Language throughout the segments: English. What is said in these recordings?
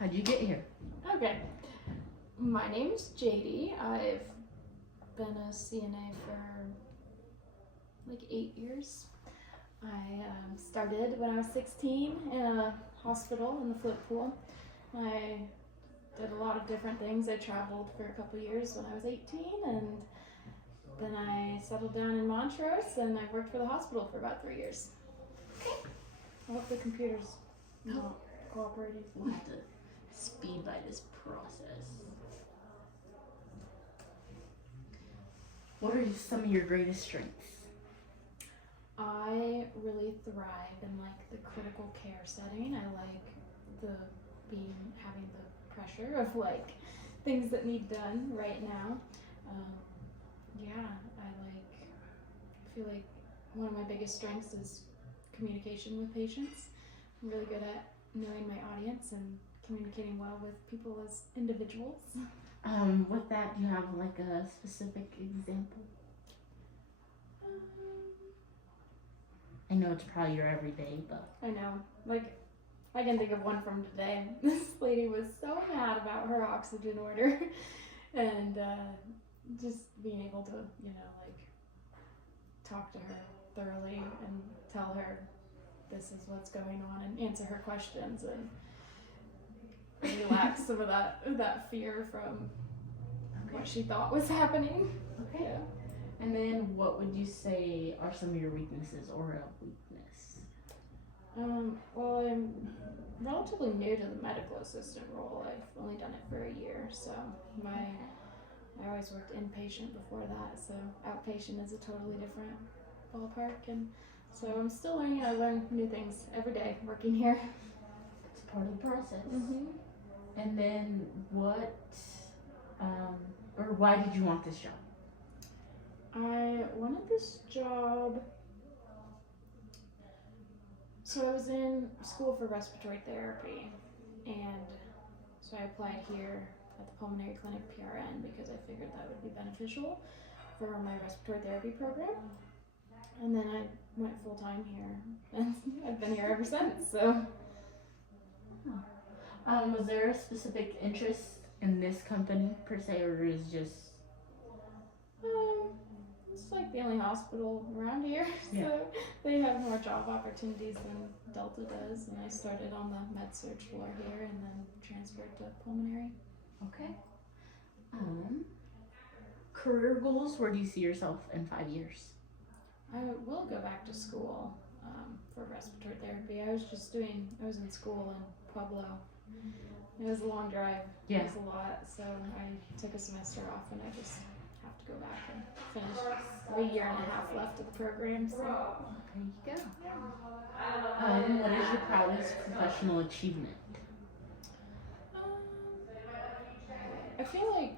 How'd you get here? Okay. My name's JD. I've been a CNA for like 8 years. I started when I was 16 in a hospital in the float pool. I did a lot of different things. I traveled for a couple years when I was 18, and then I settled down in Montrose, and I worked for the hospital for about 3 years. I hope the computer's not cooperating. We'll have to speed by this process. What are some of your greatest strengths? I really thrive in like the critical care setting. I like having the pressure of like things that need done right now. I feel like one of my biggest strengths is communication with patients. I'm really good at knowing my audience and communicating well with people as individuals. With that, do you have like a specific example? I know it's probably your everyday, but I know, like, I can think of one from today. This lady was so mad about her oxygen order, and just being able to, like, talk to her thoroughly and tell her this is what's going on and answer her questions and relax some of that fear from what she thought was happening. okay. Yeah. And then what would you say are some of your weaknesses or a weakness? Well, I'm relatively new to the medical assistant role. I've only done it for a year, so I always worked inpatient before that, so outpatient is a totally different ballpark, and so I'm still learning. I learn new things every day working here. It's part of the process. Mm-hmm. And then what, or why did you want this job? I wanted this job. So I was in school for respiratory therapy, and so I applied here at the Pulmonary Clinic PRN because I figured that would be beneficial for my respiratory therapy program. And then I went full time here, and I've been here ever since. So, Was there a specific interest in this company per se, or is just? It's like the only hospital around here, Yeah. so they have more job opportunities than Delta does. And I started on the med surg floor here, and then transferred to pulmonary. Okay. Career goals. Where do you see yourself in 5 years? I will go back to school for respiratory therapy. I was in school in Pueblo. It was a long drive. Yeah. It was a lot, so I took a semester off, and I just have to go back and finish. A year and a half left of the program. So There you go. What is your proudest professional achievement? I feel like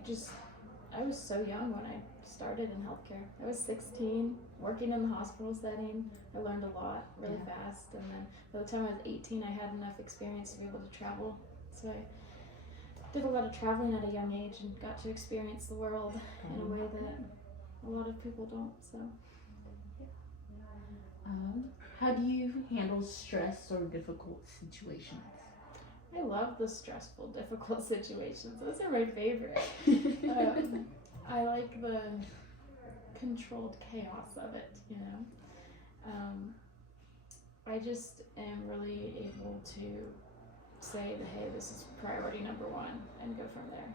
I was so young when I started in healthcare. I was 16, working in the hospital setting. I learned a lot really fast, and then by the time I was 18, I had enough experience to be able to travel. So I did a lot of traveling at a young age and got to experience the world in a way that a lot of people don't. So, How do you handle stress or difficult situations? I love the stressful, difficult situations. Those are my favorite. I like the controlled chaos of it, I just am really able to say that, hey, this is priority number one, and go from there,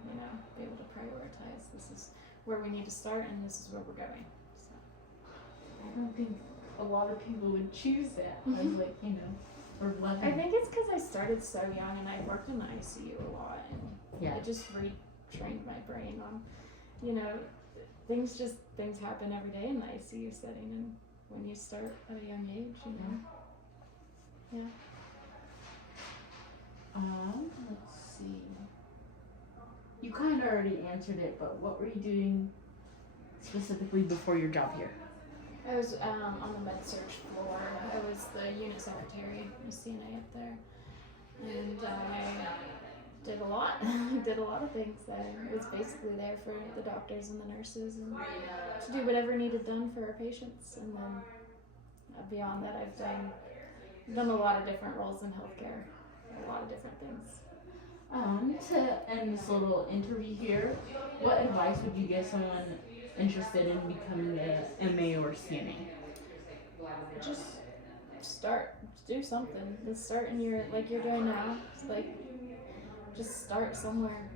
be able to prioritize. This is where we need to start, and this is where we're going. So. I don't think a lot of people would choose that as or lucky. I think it's because I started so young, and I worked in the ICU a lot, and it just retrained my brain on, things happen every day in the ICU setting, and when you start at a young age, Yeah. Let's see. You kind of already answered it, but what were you doing specifically before your job here? I was on the med surg floor. I was the unit secretary, a CNA up there, and I did a lot. Did a lot of things. I was basically there for the doctors and the nurses, and to do whatever needed done for our patients. And then beyond that, I've done a lot of different roles in healthcare, a lot of different things. To end this little interview here, what advice would you give someone interested in becoming a MA or CNA? Just start, do something. Just start in your, like you're doing now. Just like, just start somewhere.